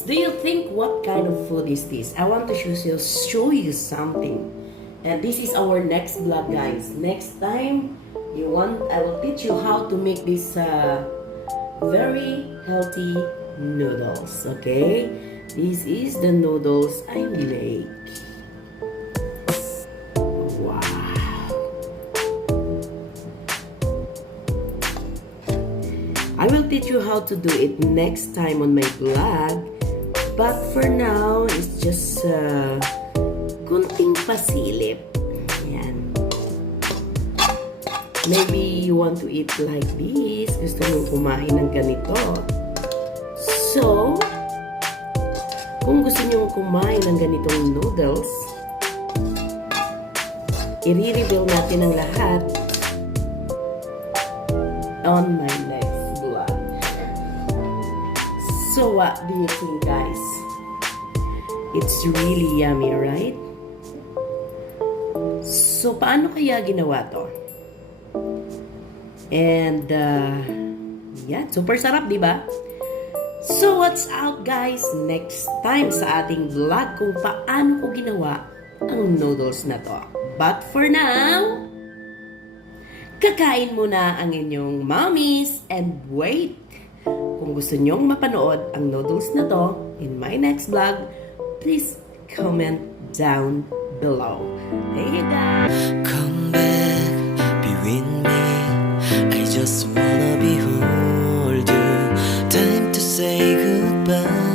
Guys, do you think what kind of food is this? I want to show you something. And this is our next vlog, guys. Next time, I will teach you how to make this very healthy noodles. Okay? This is the noodles I make. Wow. I will teach you how to do it next time on my vlog. But for now, it's just kunting pasilip. Ayan. Maybe you want to eat like this. Gusto mong kumain ng ganito. So, kung gusto nyo kumain ng ganitong noodles, i-reveal natin ang lahat on my next vlog. So what do you think, guys? It's really yummy, right? So paano kaya ginawa to? And yeah, super sarap, di ba? So what's out, guys? Next time sa ating vlog kung paano ko ginawa ang noodles na to. But for now, kakain muna ang inyong mommies and wait. Kung gusto nyong mapanood ang noodles na to in my next vlog, please comment down below. Thank you, guys. Come back, be with me. I just wanna be who